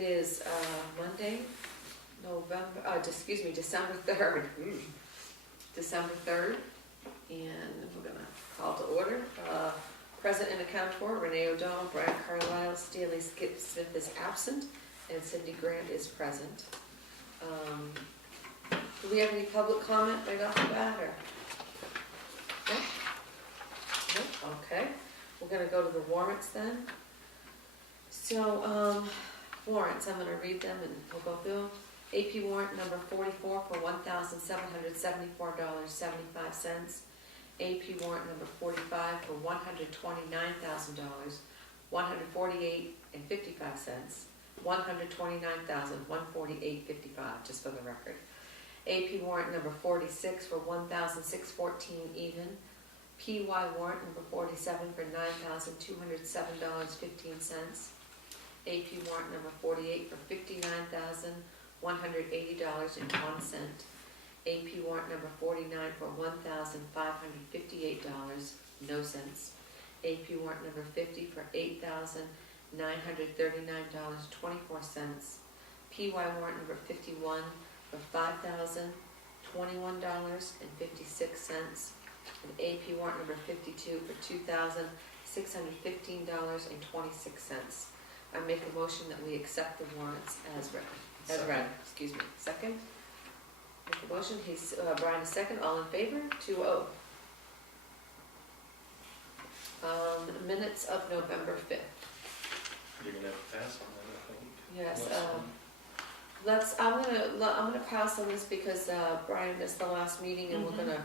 It is Monday, December 3rd. December 3rd, and we're gonna call to order. Present and accounted for, Renee O'Donnell, Brian Carlisle, Stanley Skip Smith is absent, and Cindy Grant is present. Do we have any public comment right off the bat, or? No? No? Okay, we're gonna go to the warrants then. So, warrants, I'm gonna read them and we'll go through. AP warrant number 44 for $1,774.75. AP warrant number 45 for $129,000, $148.55. $129,148.55, just for the record. AP warrant number 46 for $1,614 even. PY warrant number 47 for $9,207.15. AP warrant number 48 for $59,180.01. AP warrant number 49 for $1,558, no cents. AP warrant number 50 for $8,939.24. PY warrant number 51 for $5,021.56. And AP warrant number 52 for $2,615.26. I make a motion that we accept the warrants as read. Second. Make a motion. Brian is second. All in favor? 2-0. Minutes of November 5th. You're gonna have to pass on that, I think. Yes. I'm gonna pass on this because Brian missed the last meeting, and we're gonna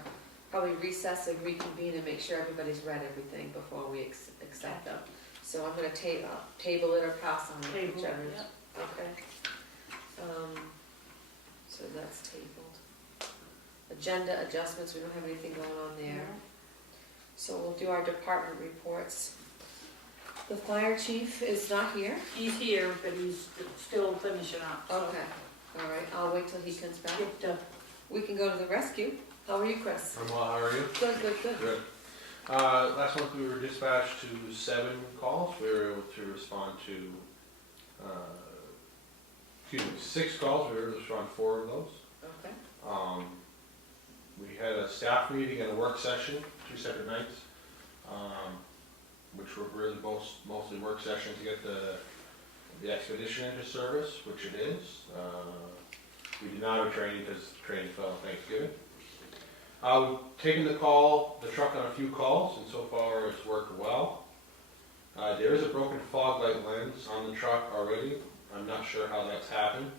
probably recess and reconvene and make sure everybody's read everything before we accept them. So I'm gonna table it or pass on it, whichever. Yep. Okay. So that's tabled. Agenda adjustments, we don't have anything going on there. So we'll do our department reports. The fire chief is not here. He's here, but he's still finishing up. So Okay, all right, I'll wait till he comes back. We can go to the rescue. How are you, Chris? I'm well, how are you? Good. Good. Last month we were dispatched to 7 calls. We were able to respond to, 6 calls. We were able to respond to 4 of those. Okay. We had a staff meeting and a work session, 2 separate nights, which were really mostly work sessions to get the expedition into service, which it is. We did not have a training because training fell on Thanksgiving. We've taken the truck on a few calls, and so far it's worked well. There is a broken fog light lens on the truck already. I'm not sure how that's happened.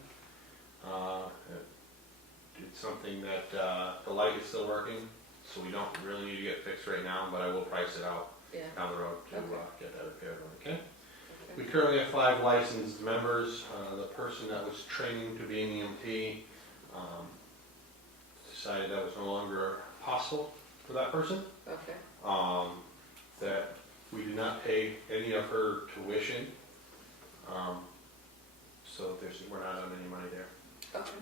It's something that the light is still working, so we don't really need to get fixed right now, but I will price it out down the road to get that repaired. Okay? We currently have 5 licensed members. The person that was training to be an EMT decided that was no longer possible for that person. Okay. That we did not pay any of her tuition, so we're not on any money there. Okay.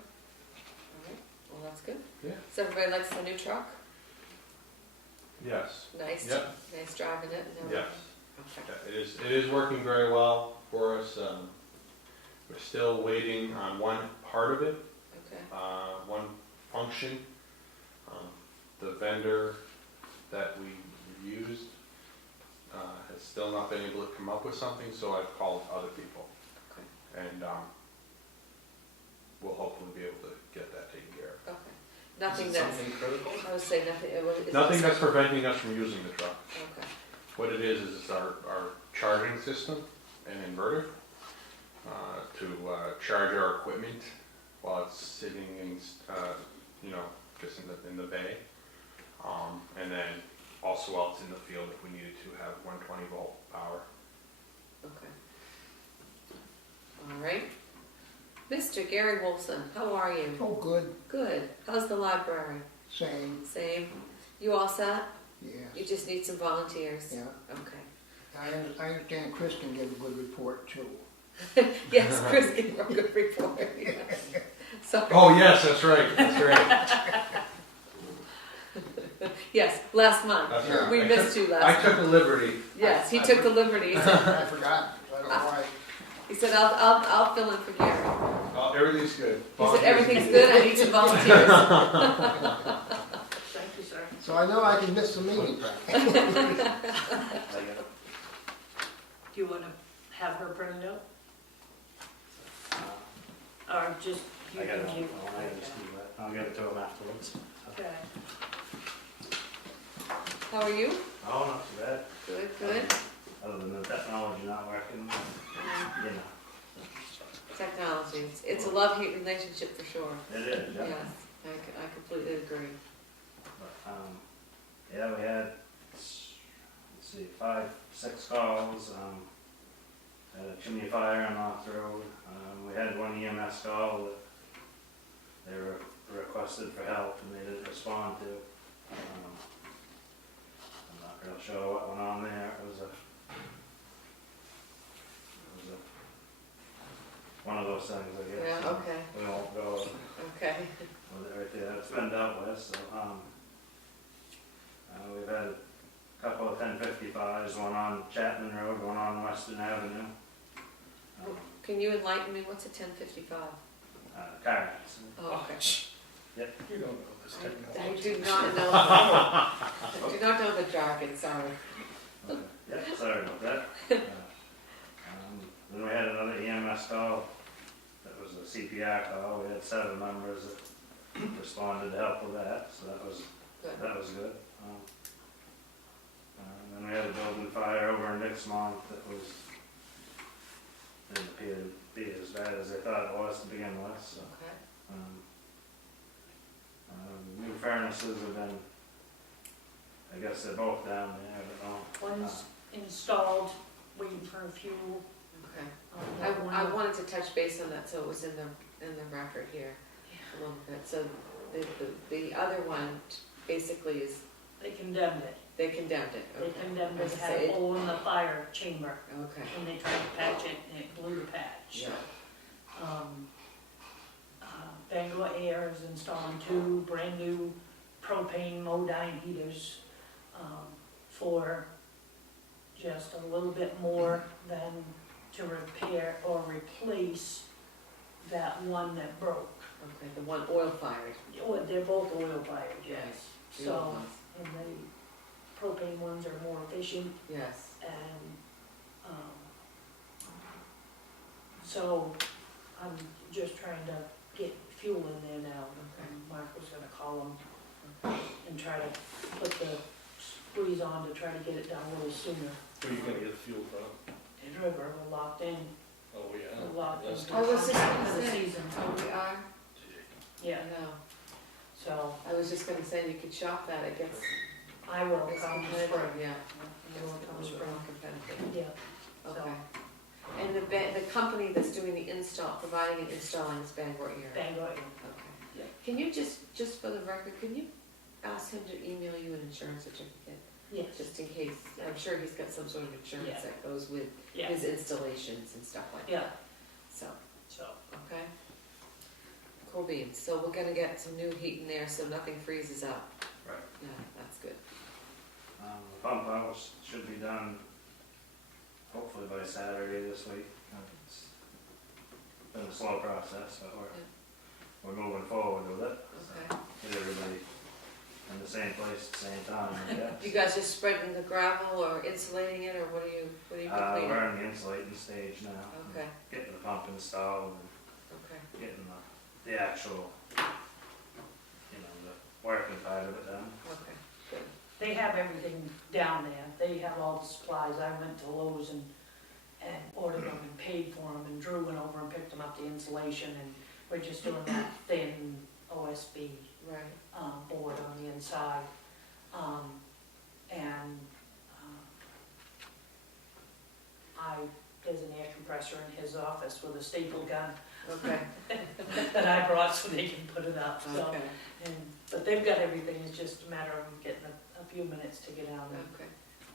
All right. Well, that's good. Yeah. So everybody likes the new truck? Yes. Nice. Yep. Nice driving it. And Yes. okay. Yeah, it is working very well for us. We're still waiting on one part of it, Okay. one function. The vendor that we used has still not been able to come up with something, so I've called other people. Okay. And we'll hopefully be able to get that taken care of. Okay. Nothing Is it that's. something critical? I would say nothing. Nothing that's preventing us from using the truck. Okay. What it is it's our charging system and inverter to charge our equipment while it's sitting in, just in the bay. And then also while it's in the field if we needed to have 120 volt power. Okay. All right. Mr. Gary Wolfson, how are you? Oh, good. Good. How's the library? Same. Same. You all set? Yes. You just need some volunteers? Yeah. Okay. I understand Chris can give a good report too. Yes, Chris gave a good report. Yeah. Sorry. Oh yes, that's right. That's right. Yes, last month. That's right. We missed you last I took the liberty. Yes, he took the liberty. I forgot. I don't know why. He He said, I'll fill in for Gary. Everything's good. He said, everything's good, I need some volunteers. Thank you, sir. So I know I can miss the meeting. Do you wanna have her print it out? Or just, you I got it can on give? the phone, I just do that. I'll get it to him afterwards. Okay. How are you? Oh, not too bad. Good, good. Other than the technology not working, you know. Technology, it's a love-hate relationship for sure. It is, yeah. Yes, I completely agree. But, yeah, we had, let's see, 6 calls, had a chimney fire on North Road. We had one EMS call that they were requested for help and they didn't respond to. I'm not real sure what went on there. It was one of those things, I guess. Yeah, okay, We won't go okay. with it right there. It's been dealt with, so, we've had a couple of 1055s, one on Chapman Road, one on Western Avenue. Can you enlighten me, what's a 1055? Car accident. Oh, okay. You don't know this I do not know, I do not know the jargon, sorry. Yeah, sorry about that. Then we had another EMS call, that was a CPR call, we had 7 members that responded to help with that, so Good. that was good. Then we had a building fire over in Dixmont that didn't appear to be as bad as they thought it was to begin with, so. Okay, New furnaces have been, I guess they're both down there, I don't know. One's installed, waiting for a fuel. okay. That one- I wanted to touch base on that, so it was in the record here a little bit. So the other one basically is, They condemned it. they condemned it, They okay. condemned it, I had a see. hole in the fire chamber, Okay, and they tried to patch it, and it blew the patch. yeah, Bangor Air is installing 2 brand-new propane Modine heaters for just a little bit more than to repair or replace that one that broke. okay, the one oil fired. They're both oil-fired, yes. The old So, ones. and the propane ones are more efficient, Yes, and so I'm just trying to get fuel in there now. Okay. And Mark was gonna call them and try to put the squeeze on to try to get it done a little sooner. Where are you gonna get the fuel from? The river, we're locked in, Oh, yeah. we're locked in. That's- I was just gonna For the say. season. oh, we are, Yeah, I know. so I was just gonna say you could shop that, it gets, I will it's come competitive, spring. yeah. I It's will come more spring. competitive, Yeah, so okay. And the company that's doing the install, providing and installing is Bangor Air? Bangor, Okay. Yeah. Can you just for the record, can you ask him to email you an insurance certificate, yes, just in case? I'm sure he's got some sort of insurance Yeah. that goes with yeah, his installations and stuff like yeah, that. So, so, okay. Cool beans. So we're gonna get some new heat in there so nothing freezes up. Right. Yeah, that's good. The pump house should be done hopefully by Saturday this week. It's been a slow process, but we're moving forward with it. Okay. Get everybody in the same place at the same time, I guess. You guys just spreading the gravel or insulating it, or what are you completing? We're in the insulating stage now. Okay, Getting the pump installed and okay, getting the actual, the working part of it done. okay, good. they have everything down there, they have all the supplies, I went to Lowe's and ordered them and paid for them, and Drew went over and picked them up the insulation, and we're just doing that thin OSB Right, board on the inside. There's an air compressor in his office with a staple gun okay, that I brought so they can put it up, so. okay, But they've got everything, it's just a matter of getting a few minutes to get out there. okay.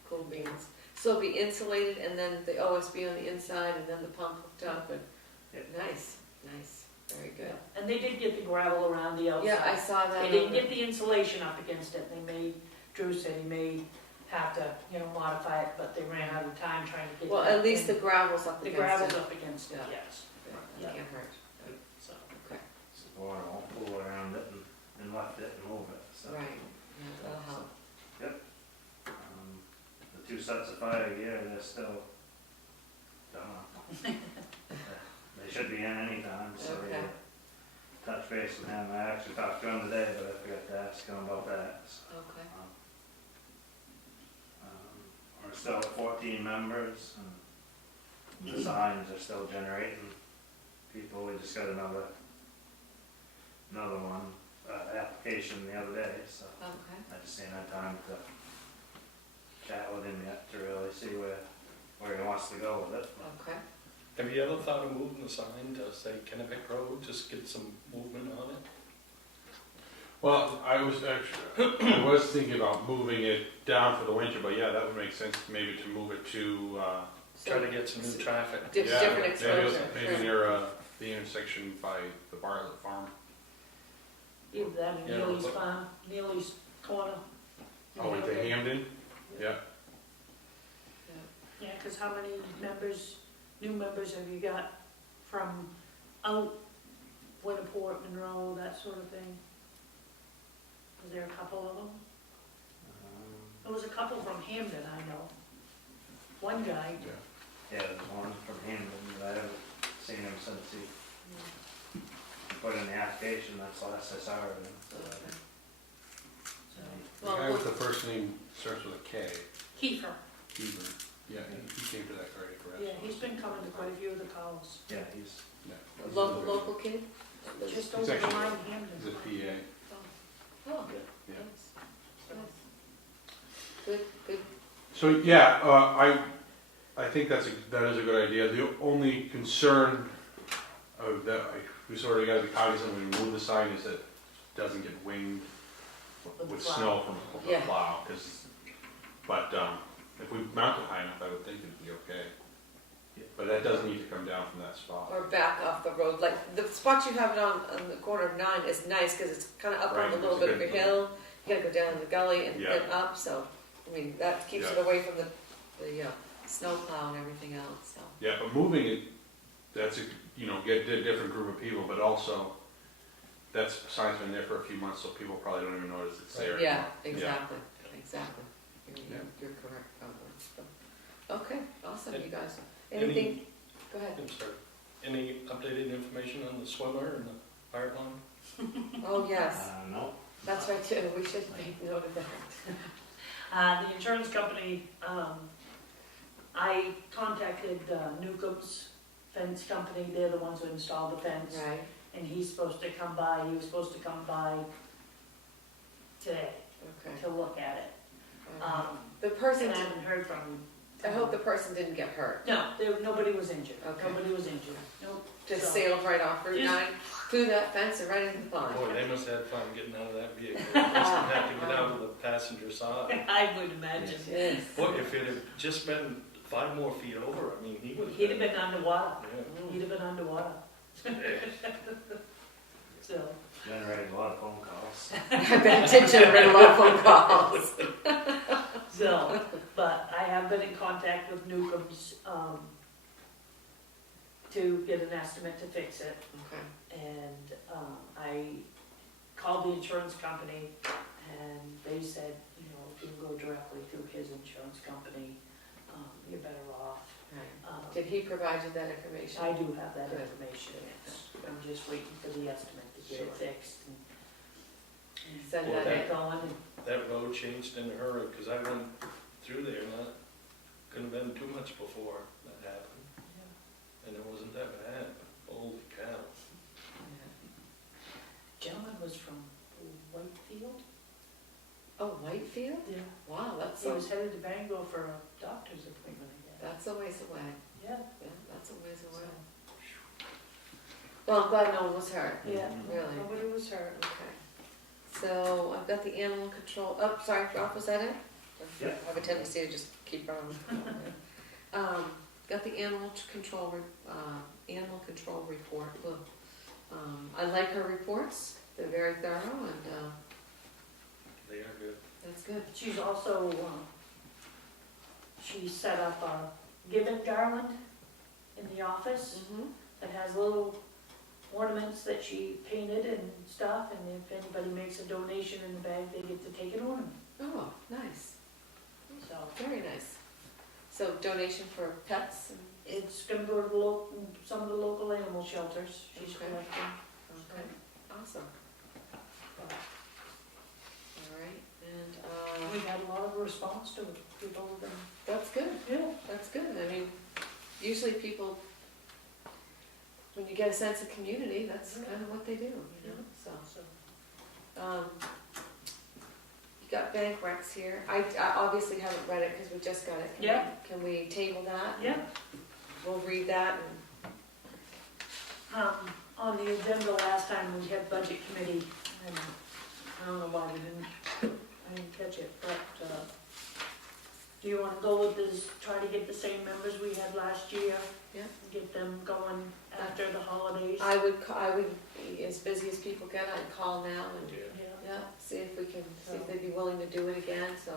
Cool beans. So it'll be insulated and then the OSB on the inside and then the pump hooked up and, Yep. nice, nice, very good. And they did get the gravel around the outside. Yeah, I saw that. They didn't get the insulation up against it, Drew said he made have to, modify it, but they ran out of time trying to get. Well, that at least in. the gravel's up The against gravel's it. up against it, Yeah. yes, It Yeah. can't hurt, so. okay, So the water won't pool around it and left it and move it, so. right, yeah, that'll help. The 2 sets of fire gear, they're still, they should be in anytime, so Okay. touch base with him. I actually talked to him today, but I forgot to ask him about that, so. Okay, We're still at 14 members, and the signs are still generating people. We just got another one, application the other day, so okay. I just ain't had time to chat with him yet to really see where he wants to go with it. Okay. Have you ever thought of moving the sign to say Kennebec Road, just get some movement on it? Well, I was thinking about moving it down for the winter, but yeah, that would make sense maybe to move it to, Try to get some new traffic. yeah, Different maybe- exposure. Maybe sure. near, the intersection by the Bartlett Farm. Either that or Yeah, Neely's but- Farm, Neely's Corner. Oh, into Hamden? Yeah. Yeah, 'cause how many new members have you got from out Winterport, Monroe, that sort of thing? Was there a couple of them? There was a couple from Hamden, I know. One guy. Yeah, there's one from Hamden, but I haven't seen him since he put in the application. That's the last I saw of him. Okay. So, The Well, guy with look- the first name starts with a K, Kiefer, Huber. Yeah, he came to that cardiac arrest. yeah, he's been coming to quite a few of the calls. Yeah, he's, Local kid? Just He's over the actually- line, He's a Hamden. PA. Oh, Yeah. nice, nice. Good, good. So, yeah, I think that is a good idea. The only concern we sort of gotta be cognizant when we move the sign is that it doesn't get winged With with plow. snow from the Yeah. plow, but if we mount it high enough, I would think it'd be okay. But that doesn't need to come down from that spot. Or back off the road, like the spot you have it on the corner of 9 is nice, cause it's kinda up on Right, a little it's a bit of a good- hill. You gotta go down the gully and Yeah. then up, so, I mean, that keeps it Yeah. away from the snow plow and everything else, so. Yeah, but moving it, that's get a different group of people, but also, that sign's been there for a few months, so people probably don't even notice it's there Yeah, anymore. exactly, exactly. Yeah. You're correct, probably. So, okay, awesome, And you guys. any- Anything, go ahead. I'm sorry. Any updated information on the swimmer and the fire alarm? Oh, yes, no. that's right too, we should make note of that. The insurance company, I contacted Newcomb's fence company, they're the ones who installed the fence. Right, And he was supposed to come by today okay. to look at it. The And person, I haven't heard from him. I hope the person didn't get hurt, No, nobody was injured. Okay. Nobody was injured. Nope. just So- sailed right off Route Just- 9, through that fence and right into the pond. Boy, they must have had fun getting out of that vehicle. They must have had to get out of the passenger side. I would imagine. Yes. Boy, if it had just been 5 more feet over, I mean, he would have He'd have been underwater. Yeah. He'd have been underwater. So, Generated a lot of phone calls. I bet it did generate a lot of phone calls. but I have been in contact with Newcomb's, to get an estimate to fix it. Okay, And I called the insurance company and they said, if you can go directly through his insurance company, you're better off. right. Did he provide you that information? I do have that Good. information. I'm just waiting for the estimate to get it Sure. fixed and Send Well, that get in. going. And That road changed in a hurry, because I went through there and that couldn't have been too much before that happened. And it wasn't that bad, but holy cow. Gentleman was from Whitefield. Oh, Whitefield? Yeah. Wow, that's He a, was headed to Bangor for a doctor's appointment, I guess. that's a ways away. Yeah. Yeah, that's a ways away. Well, I'm glad no one was hurt. Yeah. Really? Nobody was hurt. Okay. So I've got the animal control, oh, sorry, Ralph, was that it? Yeah. I have a tendency to just keep on. Got the animal control report. Look, I like her reports. They're very thorough and, They are good. that's good. She's also she set up a giving garland in the office Mm-hmm. that has little ornaments that she painted and stuff, and if anybody makes a donation in the bag, they get to take an ornament, Oh, nice, so. very nice. So donation for pets and, It's gonna go to some of the local animal shelters she's Okay. collecting. okay, awesome, But all right, and, we've had a lot of response to it, people have been, that's good. yeah, That's good, I mean, usually people, when you get a sense of community, that's kind of what they do, you know, so. so. You got bank recs here, I obviously haven't read it because we just got it. Yeah. Can we table that? Yeah, We'll read that and, on the agenda last time, we had budget committee, and I don't know why I didn't catch it, but, do you wanna go with this, try to get the same members we had last year? Yeah. Get them going after the holidays? I would, as busy as people get, I'd call now and, Yeah. Yeah, yeah, see if they'd be willing to do it again, so.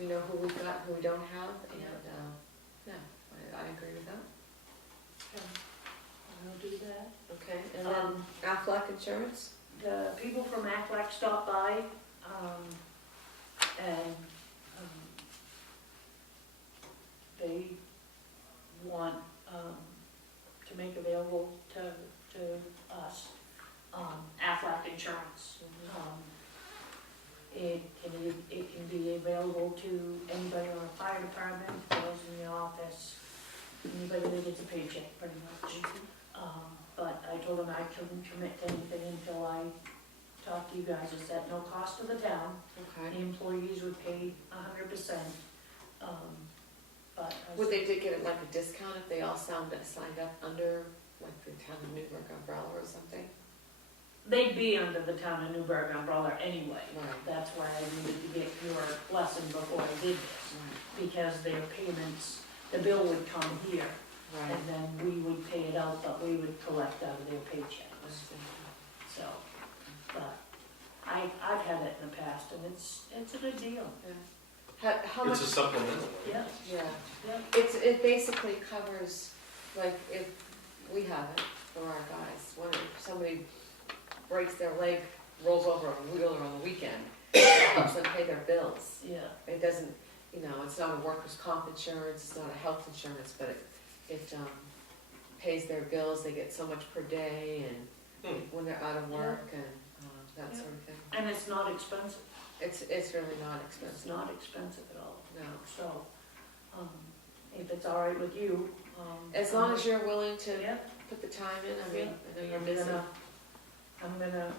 We know who we've got, who we don't have, and, yeah, I agree with that. okay. I'll do that. Okay, and then Aflac Insurance? The people from Aflac stopped by, and, they want, to make available to us, Aflac Insurance. It can be available to anybody on the fire department, those in the office, anybody that gets a paycheck, pretty much. But I told them I couldn't commit to anything until I talked to you guys. It's at no cost to the town. Okay. The employees would pay 100%. But I Would they get it like a discount if they all signed up under, like, the town of Newburgh umbrella or something? they'd be under the town of Newburgh umbrella anyway. Right. That's why I needed to get your blessing before I did this, because their payments, the bill would come here, Right. and then we would pay it out, but we would collect out of their I paychecks, see. so. But I've had it in the past, and it's a good deal. How much? It's a supplemental. Yeah, Yeah, yeah, it basically covers, like, if we have it for our guys, when somebody breaks their leg, rolls over a wheeler on the weekend, it helps them pay their bills. yeah. It doesn't, it's not a workers' comp insurance, it's not a health insurance, but it pays their bills, they get so much per day, and when they're out of work, and that sort of thing. And it's not expensive, It's really not it's expensive, not expensive at all, no. so, if it's all right with you. As long as you're willing to Yeah. put the time in, I mean, I know you're I'm busy. gonna,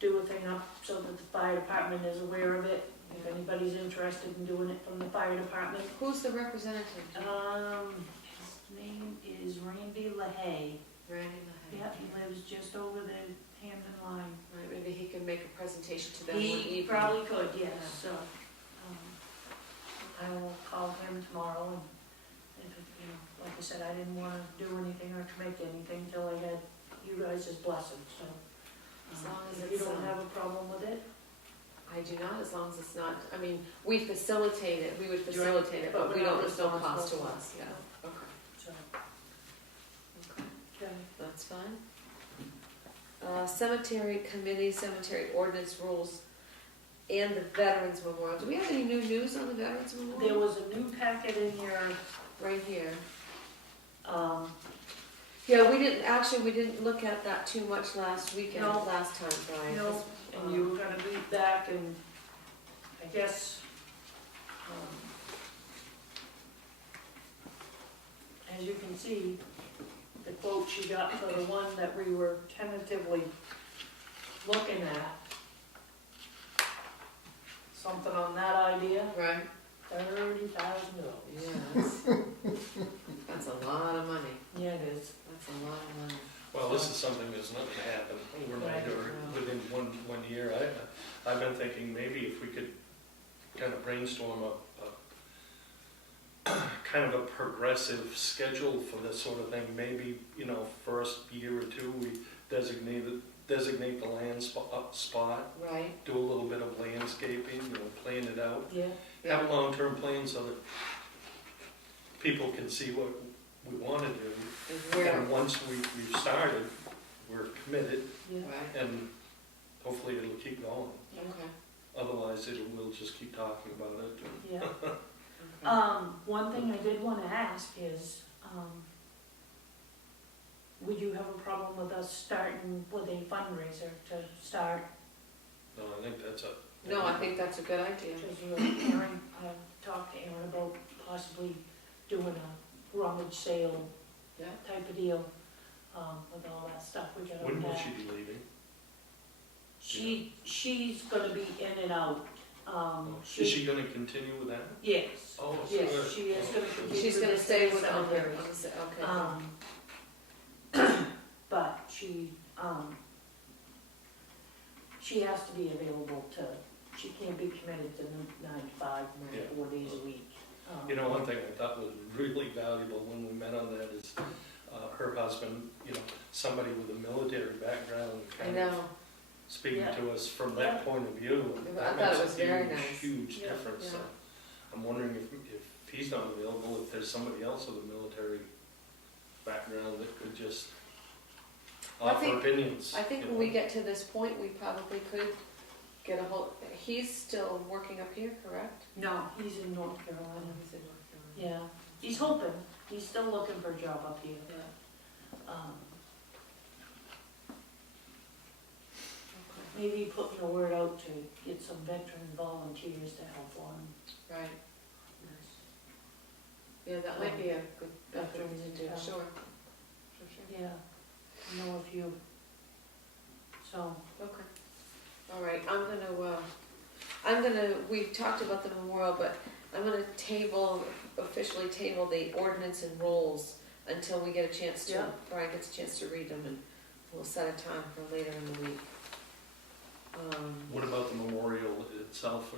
do a thing up so that the fire department is aware of it, if anybody's interested in doing it from the fire department. Who's the representative? His name is Randy LaHaye. Randy Lahey. Yeah, he lives just over the Hamden line. Right, maybe he can make a presentation to them one He evening. probably could, yes, so, I will call him tomorrow and, like I said, I didn't wanna do anything or commit to anything till I had you guys' blessing, so. As long as If you it's, don't have a problem with it, I do not, as long as it's not, I mean, we facilitate it, we would facilitate it, but but we're we don't, not there's no cost to responsible. us, yeah. Okay, so, okay, okay. that's fine. Cemetery committee, cemetery ordinance rules, and the Veterans Memorial. Do we have any new news on the Veterans Memorial? There was a new packet in your, Right here. um, Yeah, we didn't look at that too much last weekend, No. last time, Brian. and you were gonna be back and, I guess, as you can see, the quote she got for the one that we were tentatively looking at, something on that idea, Right, $30,000. yeah, that's a lot of money, Yeah, it is. that's a lot of money. Well, this is something that's not gonna happen overnight or within one year. I've been thinking maybe if we could kind of brainstorm a kind of a progressive schedule for this sort of thing. Maybe, first year or two, we designate the land spot, Right, do a little bit of land landscaping, plan it out. Yeah, Have a long-term plan so that people can see what we wanna do. And where, And once we've started, we're committed, yeah. right, and hopefully it'll keep going. okay, Otherwise, we'll just keep talking about it. Yeah. okay. One thing I did wanna ask is, would you have a problem with us starting with a fundraiser to start? No, I think that's a. No, I think that's a good idea. Because Aaron, I talked to Aaron about possibly doing a rummage sale Yeah, type of deal, with all that stuff we gotta When will have. she be leaving? She's gonna be in and out, Is she gonna continue with that? Yes, Oh, yes, good. she is gonna continue. she's gonna with stay the with, okay, cemeteries. okay. But she has to be available she can't be committed to 9 to 5, Yeah. 4 days a week. One thing I thought was really valuable when we met on that is, her husband, somebody with a military background. I kind of know, Speaking Yeah. to us from that point of view. I that thought it makes was a very huge, nice. Huge Yeah. difference, so. Yeah. I'm wondering if he's not available, if there's somebody else with a military background that could just I offer think- opinions. I think when we get to this point, we probably could get a hold, he's still working up here, correct? No, he's in North Carolina. He's in North Carolina. Yeah, he's hoping, he's still looking for a job up here. Yeah, Um, okay, Maybe putting the word out to get some veteran volunteers to help one. right. Yeah, that might be a good thing to do, Yeah. sure. Sure. Yeah, I know a few. So, Okay, all right, we've talked about the memorial, but I'm gonna officially table the ordinance and rules until we get a chance to, Yeah. Brian gets a chance to read them, and we'll set a time for later in the week. What about the memorial itself?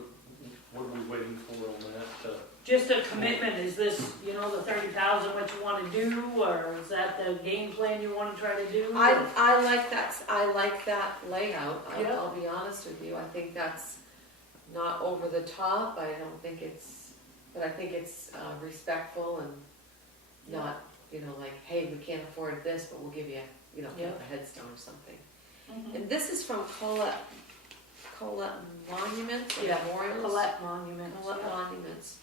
What are we waiting for on that? just a commitment, is this, the 30,000 what you wanna do, or is that the game plan you wanna try to do? I like that layout, Yeah. I'll be honest with you, I think that's not over the top, I don't think it's, but I think it's respectful and not, like, hey, we can't afford this, but we'll give you, kind of Yeah. a headstone or something. Mhm. And this is from Colette Monuments or Yeah, Memorials? Collect monuments, Colette yeah. Monuments.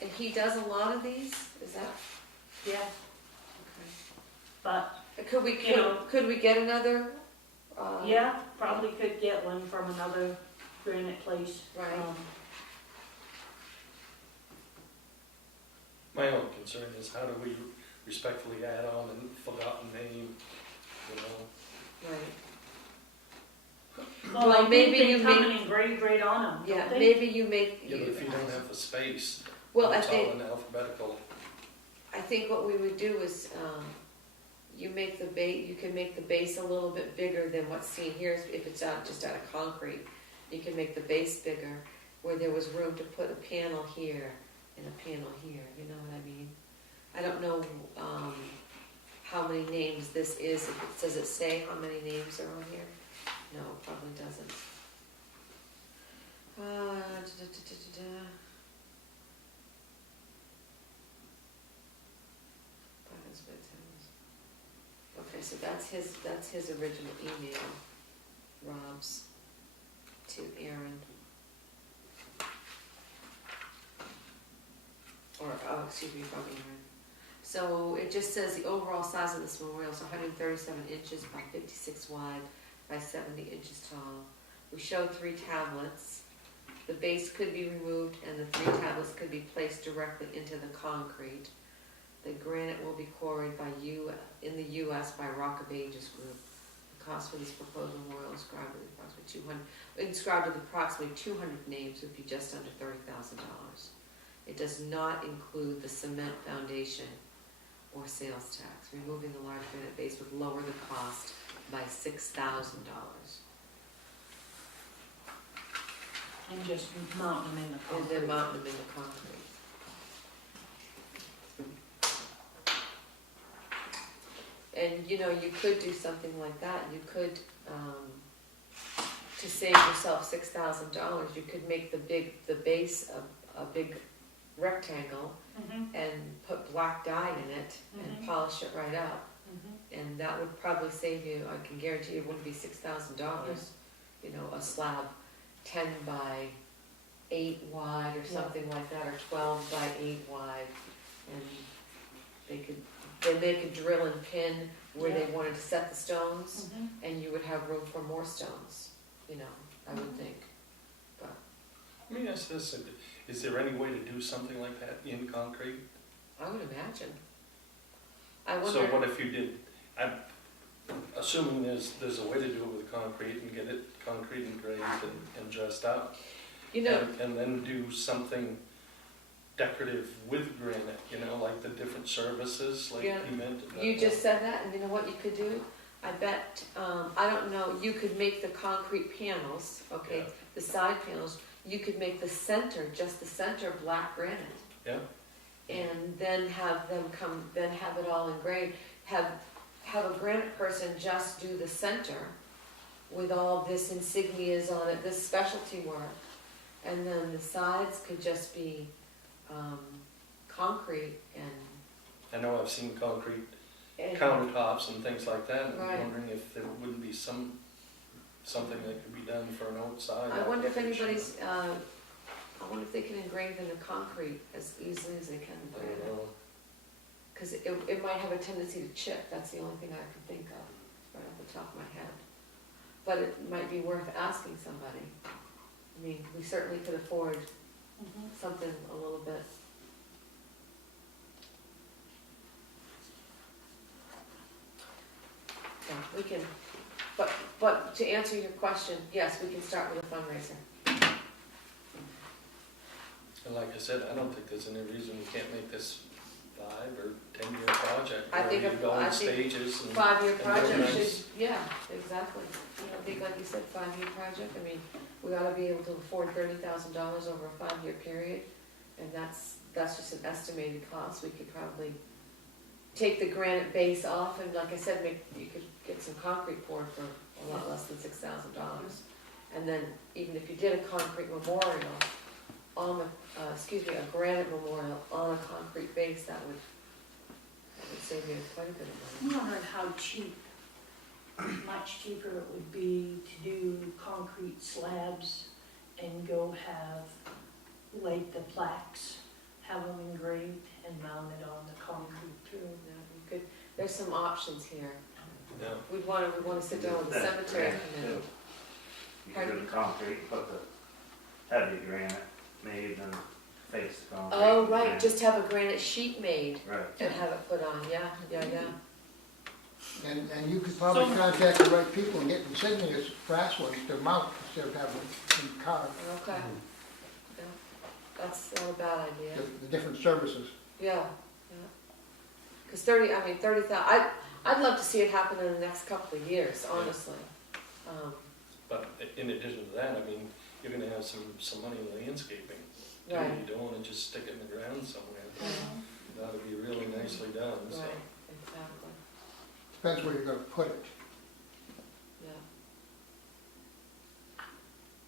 And he does a lot of these, is that, Yeah, okay. but, Could we, You know- could we get another? yeah, probably could get one from another granite place. Right. My only concern is how do we respectfully add on a forgotten name, Right. Well, Well, I maybe think you they come make- and engraved right on them, Yeah, don't they? maybe you make. Yeah, but if you don't have the space, Well, I it's all think, in alphabetical. I think what we would do is, you can make the base a little bit bigger than what's seen here, if it's just out of concrete. You can make the base bigger, where there was room to put a panel here and a panel here, you know what I mean? I don't know, how many names this is, does it say how many names are on here? No, it probably doesn't. Okay, so that's his original email, Rob's, to Aaron. Excuse me, from Aaron. So it just says the overall size of this memorial is 137 inches by 56 wide by 70 inches tall. We showed 3 tablets. The base could be removed and the 3 tablets could be placed directly into the concrete. The granite will be quarried in the U.S. by Rock of Ages Group. The cost for this proposed memorial inscribed with approximately 200 names would be just under $30,000. It does not include the cement foundation or sales tax. Removing the large granite base would lower the cost by $6,000. And just mount them in the And concrete. then mount them in the concrete. And you could do something like that. You could to save yourself $6,000, you could make the base a big rectangle and put black dye in it and polish it right up. And that would probably save you, I can guarantee you, it wouldn't be $6,000. You know, a slab 10 by 8 wide or something like that, or 12 by 8 wide. And they could drill and pin where they wanted to set the stones, and you would have room for more stones, you know, I would think. But Let me ask this, is there any way to do something like that in concrete? I would imagine. I wonder. So what if you did, I'm assuming there's a way to do it with concrete and get it concrete engraved and dressed up. You know, And then do something decorative with granite, you know, like the different services, like Yeah. you mentioned. you just said that, and you know what you could do? I bet, I don't know, you could make the concrete panels, okay, Yeah. the side panels, you could make the center, just the center black granite. Yeah. And then have them come, then have it all engraved, have a granite person just do the center with all this insignias on it, this specialty work. And then the sides could just be, concrete I know I've seen concrete and. countertops and things like that, and Right. I'm wondering if there wouldn't be something that could be done for an outside. I wonder if application. anybody's, I wonder if they can engrave in the concrete as easily as they can in I don't granite. know. Because it might have a tendency to chip, that's the only thing I can think of, right off the top of my head. But it might be worth asking somebody. I mean, we certainly could afford something a little bit. Yeah, we can, but to answer your question, yes, we can start with a fundraiser. And like I said, I don't think there's any reason we can't make this 5 or 10-year project. I think where you go I in think stages and. 5-year and project should, different- yeah, exactly. I think, like you said, 5-year project, I mean, we ought to be able to afford $30,000 over a 5-year period, and that's just an estimated cost. We could probably take the granite base off, and like I said, you could get some concrete poured for a lot less than $6,000. And then, even if you did a concrete memorial on a granite memorial on a concrete base, that would save you quite a bit of money. I'm wondering how cheap, much cheaper it would be to do concrete slabs and go have, like the plaques, have them engraved and mounted on the concrete too. Yeah, you could, there's some options here. Yeah. We'd wanna sit down with the cemetery committee. You could do the concrete, put the heavy granite made and face the concrete. Oh, right, and- just have a granite sheet made Right. and have it put on, yeah. And you could probably contact the right people and get insignias, brass ones to mount instead of having them carved, Okay. Yeah, that's not a bad idea. the different services. Yeah. Cause 30,000, I'd love to see it happen in the next couple of years, honestly. But in addition to that, I mean, you're gonna have some money in landscaping. Right, You don't wanna just stick it in the ground somewhere. right, That'll be really nicely done, so. right, exactly, Depends where you're gonna put it. yeah.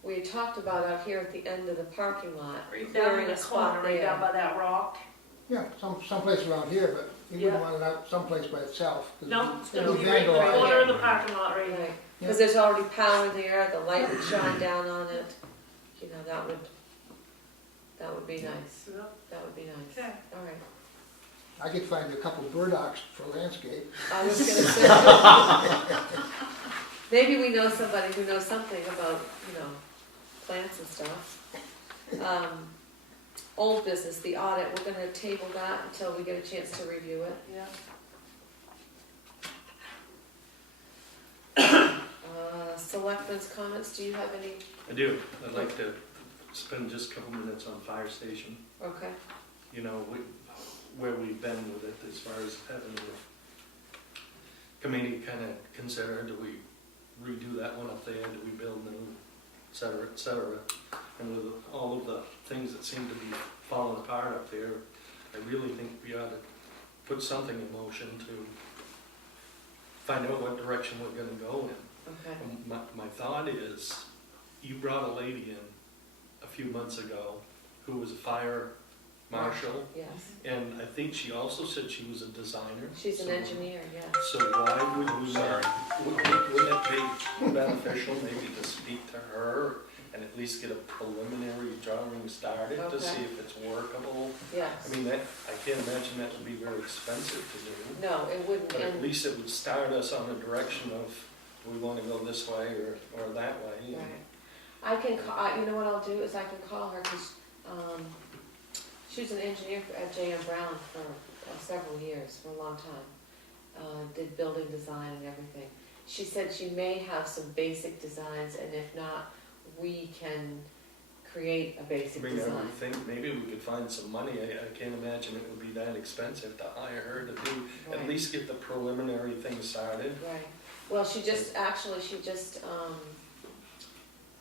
We had talked about out here at the end of the parking lot, Right clearing down in a the spot corner, right down there. by that rock. Yeah, someplace around here, but you wouldn't Yeah. want it out someplace by itself. 'cause No, it's gonna it'll be right in the vandalized. corner of the parking lot right there. Right, cause there's already power there, the light would shine down on it, you know, that would be nice, that would be nice. Okay. All right. I could find a couple burdocks for landscape. I was gonna say, maybe we know somebody who knows something about, plants and stuff. Old business, the audit, we're gonna table that until we get a chance to review it. Yeah. Selectmen's comments, do you have any? I do, I'd like to spend just a couple minutes on fire station. Okay, You know, where we've been with it as far as having the committee kind of consider, do we redo that one up there, do we build new, et cetera, et cetera. And with all of the things that seem to be falling apart up there, I really think we ought to put something in motion to find out what direction we're gonna go in. okay, My thought is, you brought a lady in a few months ago who was a fire marshal, Yes, and I think she also said she was a designer. she's an So- engineer, yes. So why would we, wouldn't it be beneficial maybe to speak to her and at least get a preliminary drawing started to Okay. see if it's workable? Yes. I mean, that, I can't imagine that would be very expensive to do, No, it wouldn't, but at and, least it would start us on a direction of, we wanna go this way or that way. right. I can, you know what I'll do is I can call her, cause, she was an engineer at J.M. Brown for several years, for a long time. Did building design and everything. She said she may have some basic designs, and if not, we can create a I basic mean, I design. would think maybe we could find some money, I can't imagine it would be that expensive to hire her to do, at Right. least get the preliminary thing started. Right, well, she just,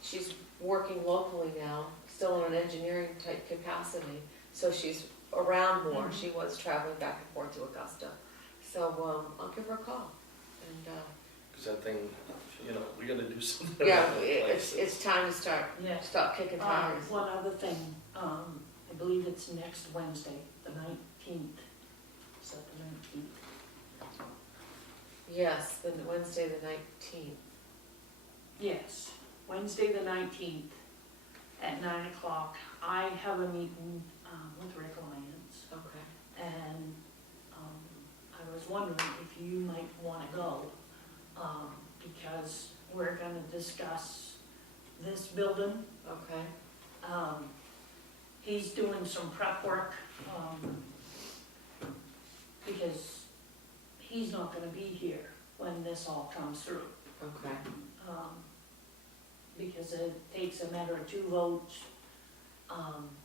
she's working locally now, still in an engineering type capacity, so she's around more, Mhm. she was traveling back and forth to Augusta. So, I'll give her a call, and, Cause that thing, you know, we gotta do something yeah, about that place. it's time to Yes. stop kicking tires. One other thing, I believe it's next Wednesday, the 19th. Is that the 19th? Yes, the Wednesday, the 19th. Yes, Wednesday the 19th at 9 o'clock. I have a meeting with Rick Lyons, Okay. and I was wondering if you might want to go, because we're going to discuss this building. Okay, He's doing some prep work, because he's not gonna be here when this all comes through. okay, Because it takes a matter of 2 votes,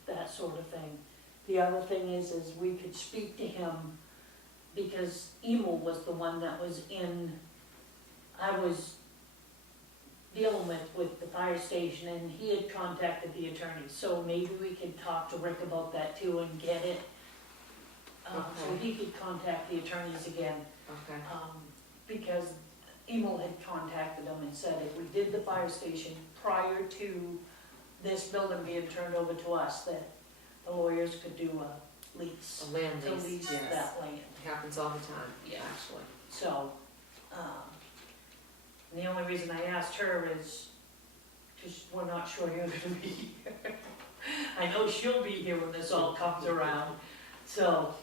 that sort of thing. The other thing is we could speak to him, because Emil was the one that was I was dealing with the fire station, and he had contacted the attorney, so maybe we could talk to Rick about that too and get it. So Okay. he could contact the attorneys again, okay, because Emil had contacted them and said if we did the fire station prior to this building being turned over to us, that the lawyers could do a lease, a land to lease, lease yes. that land. Happens all the time, Yeah. actually. So, and the only reason I asked her is, because we're not sure you're gonna be here. I know she'll be here when this all comes around, so,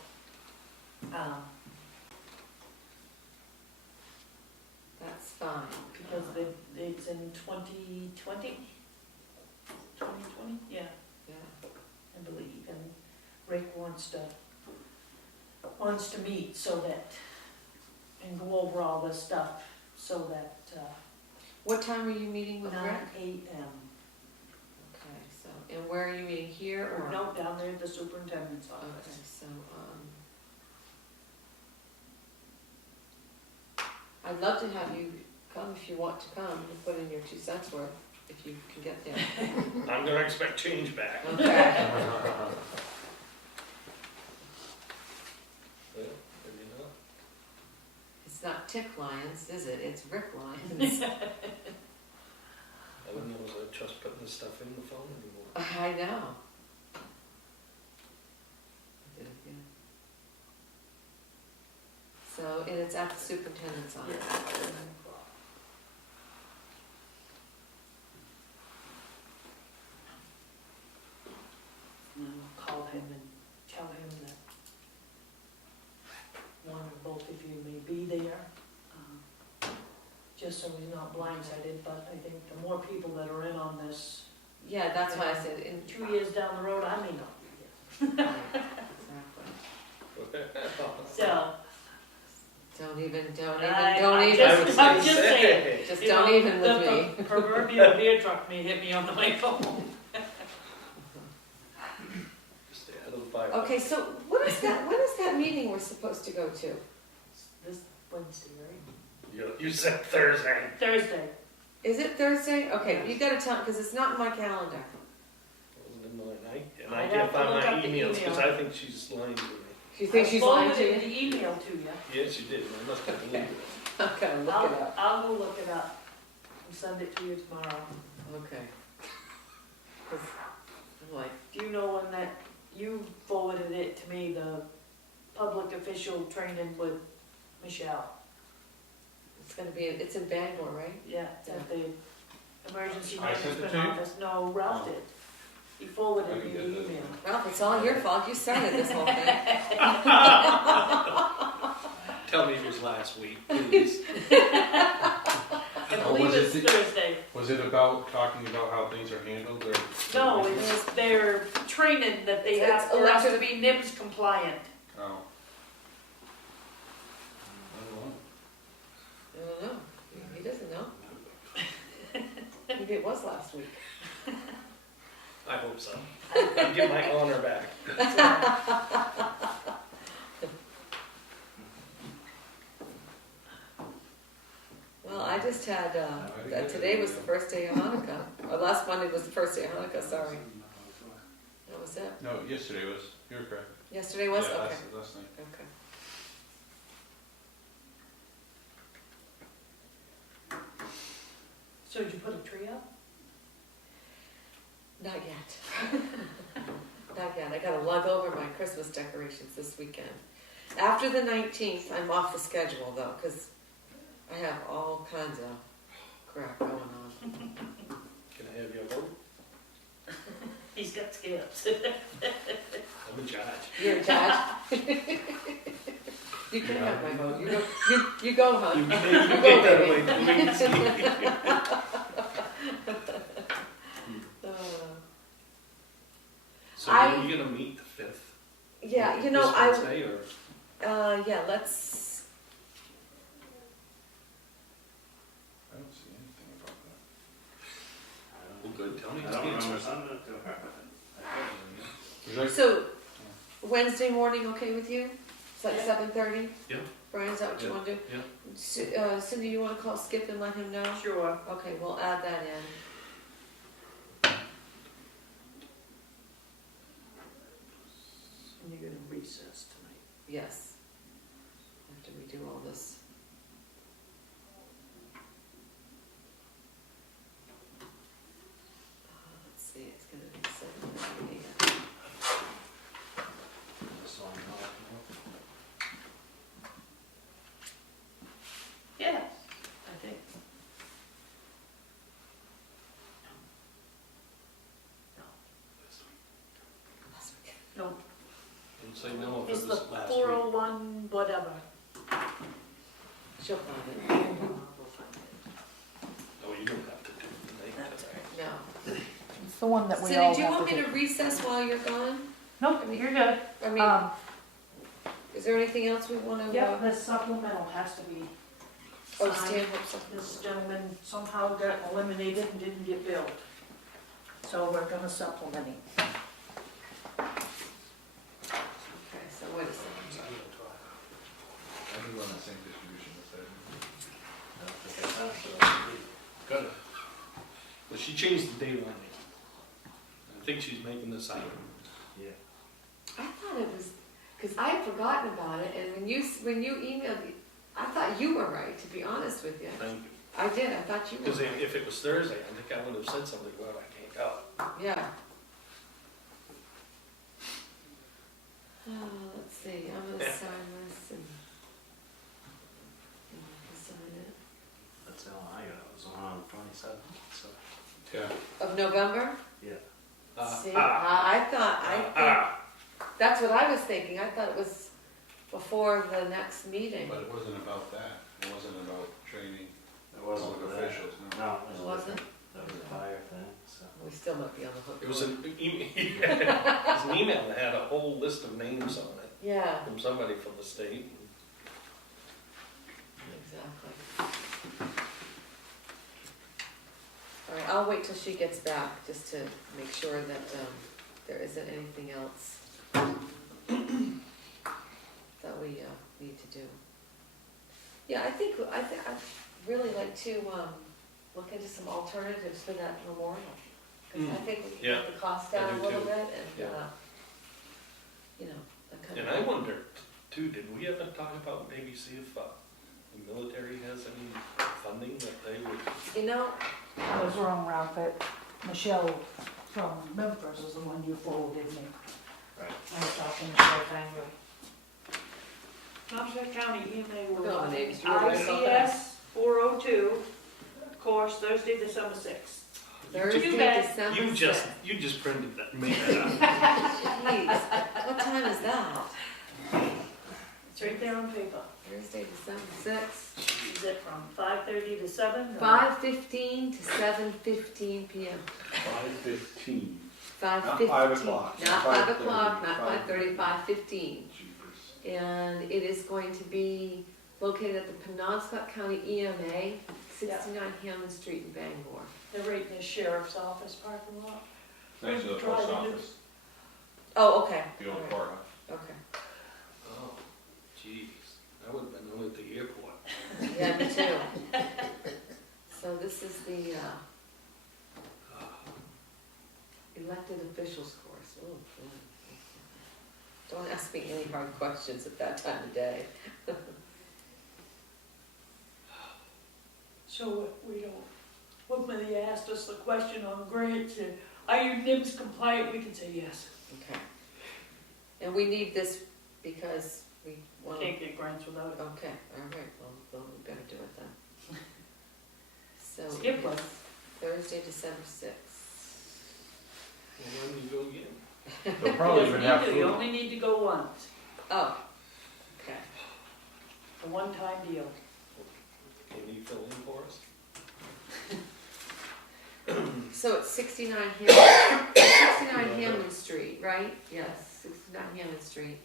That's fine. because it's in 2020? 2020, yeah, Yeah, I believe, and Rick wants to meet so that, and go over all this stuff, so that, what time are you meeting with 9 Rick? AM. Okay, so, and where are you meeting, here or? No, down there at the superintendent's Okay, office. so, I'd love to have you come if you want to come and put in your 2 cents worth, if you can get there. I'm gonna expect change back. Okay, Yeah, maybe not. it's not Tick Lions, is it? It's Rick Lions. I wouldn't know if I trust putting this stuff in the phone anymore. I know. I did, yeah. So, and it's at the superintendent's office. Yeah, 9 o'clock. And I'll call him and tell him that one or both of you may be there, just so he's not blindsided, but I think the more people that are in on this, Yeah, that's why I said in 2 years down the road, I may not be here. Exactly. So, Don't even, I'm just saying. just you don't know, even with me. The proverbial beer truck may hit me on the way home. Just stay out of the fire. Okay, so when is that meeting we're supposed to go to? This Wednesday, right? You said Thursday. Thursday. Is it Thursday? Okay, you gotta tell, because it's not in my calendar. Wasn't in the night, and I'd I have can't to find look my up the emails, because email. I think she's lying to me. Do you think she's lying to I forwarded you? the email to you. Yes, she did, I must have believed it. I'm gonna look it up. I'll go look it up and send it to you tomorrow. Okay. 'Cause I'm like, Do you know when that, you forwarded it to me, the public official training with Michelle? it's in Bangor, right? Yeah, at the emergency I sent it management to you? office. No, Ralph did. He forwarded I can me get the this. email. Ralph, it's all your fault, you started this whole thing. Tell me it was last week, please. I believe was it it's the- Thursday. Was it about talking about how things are handled, or? No, it's their training that they It's have, for us to be NIMS compliant. Oh. I don't know, he doesn't know. Maybe it was last week. I hope so. I'll get my honor back. Well, I just had, today was the first day of Hanukkah, or last Monday was the first day of Hanukkah, sorry. That was it. No, yesterday was, you were correct. Yesterday was, Yeah, okay, last night. okay. So did you put a tree up? Not yet. Not yet. I gotta lug over my Christmas decorations this weekend. After the 19th, I'm off the schedule though, because I have all kinds of crap going on. Can I have your vote? He's got skips. I'm in charge. You're in charge. You can have my vote. You go, hon. You go, get that baby. away, please. So are you gonna meet the 5th? Yeah, you know, This Wednesday, or? yeah, let's, I don't see anything about that. Well, good, tell me. I don't remember Answers. sending it to her. Was that- so, Wednesday morning, okay with you? It's like Yeah. 7:30? Yeah. Brian, is that what you Yeah. wanna do? Yeah. Cindy, you wanna call Skip and let him know? Sure. Okay, we'll add that in. And you're gonna recess tonight. Yes. After we do all this. Let's see, it's gonna be 7:30. This one, Yes, I think. No, And say no if it's it the was last 401 whatever. She'll find it. Oh, you don't have to do it tonight. That's all right. No. It's the one that we Cindy, all do you have want to me do. to recess while you're gone? Nope, you're good. I mean, is there anything else we wanna, Yep, the supplemental has to be oh, signed. Stan hopes so. This gentleman somehow got eliminated and didn't get billed. So we're gonna supplement him. Okay, so wait a second. I do run the same distribution as that. I don't think I sent it to her. Good. Well, she changed the date on me. I think she's making this item. Yeah. I thought it was, because I had forgotten about it, and when you emailed me, I thought you were right, to be honest with you. Thank you. I did, I thought you were Because right. if it was Thursday, I think I would have said something, well, I can't go. Yeah. Let's see, I'm gonna Yeah. sign this and sign it. That's the one I got, it was the one on the 27th, so. Yeah. Of November? Yeah. See, I thought, that's what I was thinking, I thought it was before the next meeting. But it wasn't about that. It wasn't about training It wasn't public for that. officials, no. No, It wasn't? That was a fire thing, so. We still might be on the hook. It was an email, it was an email that had a whole list of names on it Yeah, from somebody from the state. exactly. All right, I'll wait till she gets back, just to make sure that, there isn't anything else that we, need to do. Yeah, I'd really like to, look into some alternatives for that memorial. Because I think we can Yeah, get the cost I down a do little too. bit and, Yeah. you know, that kind And of. I wonder, too, did we ever talk about maybe see if the military has any funding that they would, You know, I was wrong, Ralph, but Michelle from Memphis is the one you forwarded me. Right. I was talking to Sheriff Angry. Knoxville County EMA Look at all the names. will You were right about that. ICS 402, course Thursday, December 6th. Thursday, bad. December You 6th. just printed that, made that up. Jeez, what time is that? It's right there on paper. Thursday, December 6th. Is it from 5:30 to 7? or- 5:15 to 7:15 p.m. 5:15. 5:15. 5 o'clock. Not 5 5:30, o'clock, not 5:30. 5:30, 5:15. And it is going to be located at the Penobscot County EMA, 69 Hammond Street in Bangor. They're right in the sheriff's office parking lot. Next to the post Driving office, Oh, okay. the old All right. courthouse. Okay. Oh, jeez, that would have been only at the airport. Yeah, me too. So this is the elected officials course. Oh, boy. Don't ask me any hard questions at that time of day. So we don't, when they asked us the question on grants, are you NIMS compliant, we can say yes. Okay. And we need this because we want to. Can't get grants without it. Okay, all right, well, we better do it then. So. Skip one. Thursday, December 6th. Well, when do you go again? They'll probably even have You food. only need to go once, Oh, okay. a one-time deal. Can you fill in for us? So it's 69 Hammond Street, right? Yes, 69 Hammond Street.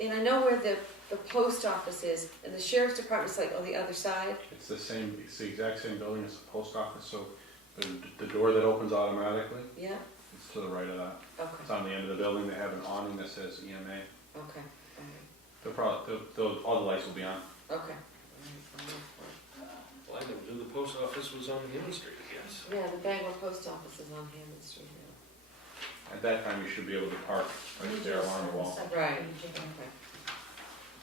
And I know where the post office is, and the sheriff's department's like on the other side. It's the exact same building as the post office, so the door that opens automatically, Yeah, it's to the right of that. It's okay, on the end of the building, they have an awning that says EMA. okay, all They'll probably, all the lights will be on. right, okay. All right, Well, I never knew the post office was on Hammond Street, I guess. yeah, the Bangor post office is on Hammond Street now. At that time, you should be able to park right there along the wall. Right. Okay.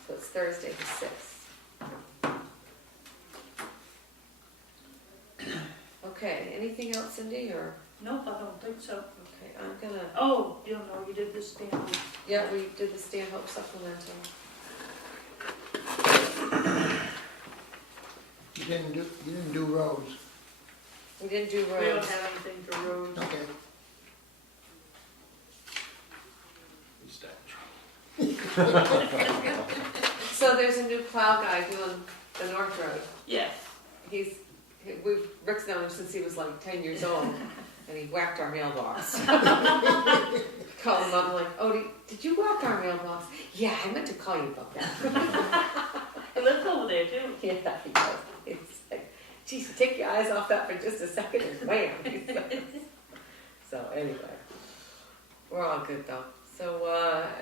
So it's Thursday the 6th. Okay, anything else, Cindy, or, Nope, I don't think so. okay, I'm gonna, Oh, you know, you did this thing. yeah, we did the Stanhope supplemental. You didn't do roads. We didn't do We don't roads. have anything for roads. Okay. We statue. So there's a new plow guy doing the North Road. Yes. Rick's known him since he was like 10 years old, and he whacked our mailbox. Called him up and like, oh, did you whack our mailbox? Yeah, I meant to call you about that. He lives over there too. Yeah, he does. It's like, geez, take your eyes off that for just a second and wham. So anyway, we're all good though. So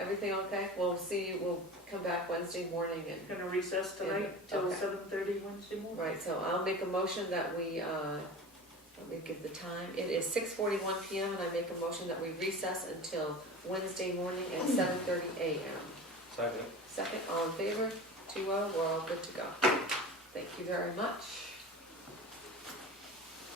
everything okay? We'll see you, we'll come back Wednesday morning and, Gonna recess tonight till Okay. 7:30 Wednesday morning. right, so I'll make a motion that we, let me give the time. It is 6:41 PM and I make a motion that we recess until Wednesday morning at 7:30 AM. Second. Second, all in favor? 2-0, we're all good to go. Thank you very much.